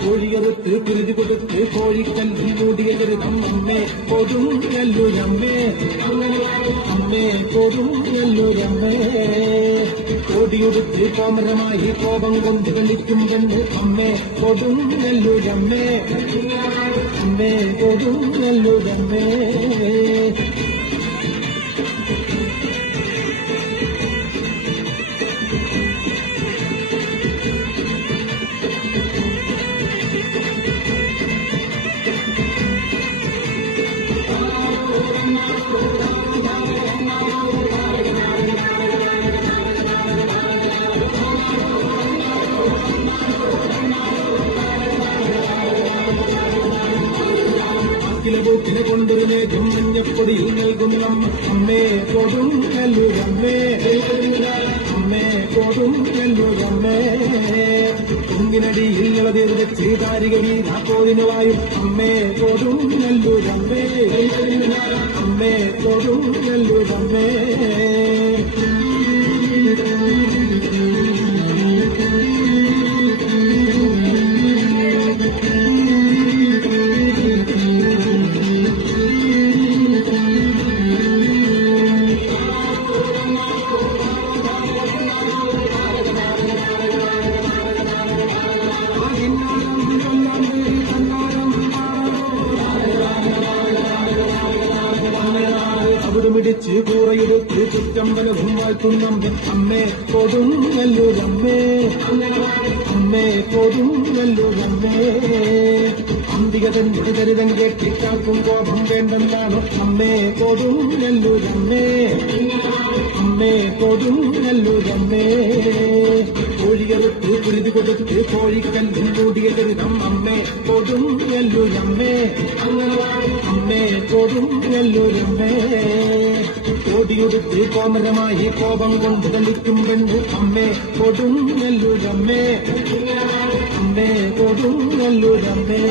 കോഴിയറുത്ത് കുരുതി കൊടുത്ത് കോഴിക്കല്ലിൽ മൂടിയ ചെറുതം അമ്മേ കൊടുങ്ങല്ലൂരമ്മേ അമ്മേ കൊടുങ്ങല്ലൂരമ്മേ കോടിയുടുത്ത് കോമരമായി കോപം കൊണ്ട് കളിക്കും പെണ്ണ് അമ്മേ കൊടുങ്ങല്ലൂരമ്മേ അമ്മേ കൊടുങ്ങല്ലൂരമ്മേ കിലബോക്കിനെ കൊണ്ടൊരു മേഘം മഞ്ഞപ്പൊടിയിൽ നൽകുന്ന അമ്മേ കൊടുങ്ങല്ലൂരമ്മേ അമ്മേ കൊടുങ്ങല്ലൂരമ്മേ കുങ്ങിനടിയിൽ നിളതേർ വെച്ച് കാരിക വീരാപ്പോതിനുവായും അമ്മേ കൊടുങ്ങല്ലൂരമ്മേ അമ്മേ കൊടുങ്ങല്ലൂരമ്മേ അവിടുമിടിച്ച് കൂറയെടുത്ത് ചുറ്റമ്പലവും വാഴ്ത്തുന്ന അമ്മേ കൊടുങ്ങല്ലൂരമ്മേ അമ്മേ കൊടുങ്ങല്ലൂരമ്മേ അന്തികതന്റെ ചരിതം കേട്ടിക്കാർക്കും കോപം വേണ്ടെന്നാണ് അമ്മേ കൊടുങ്ങല്ലൂരമ്മേ അമ്മേ കൊടുങ്ങല്ലൂരമ്മേ കോഴിയറുത്ത് കുരുതി കൊടുത്ത് കോഴിക്കല്ലിൽ മൂടിയ ചെറുതം അമ്മേ കൊടുങ്ങല്ലൂരമ്മേ അമ്മേ കൊടുങ്ങല്ലൂരമ്മേ കോടിയുടുത്ത് കോമരമായി കോപം കൊണ്ട് കളിക്കും പെണ്ണ് അമ്മേ കൊടുങ്ങല്ലൂരമ്മേ അമ്മേ കൊടുങ്ങല്ലൂരമ്മേ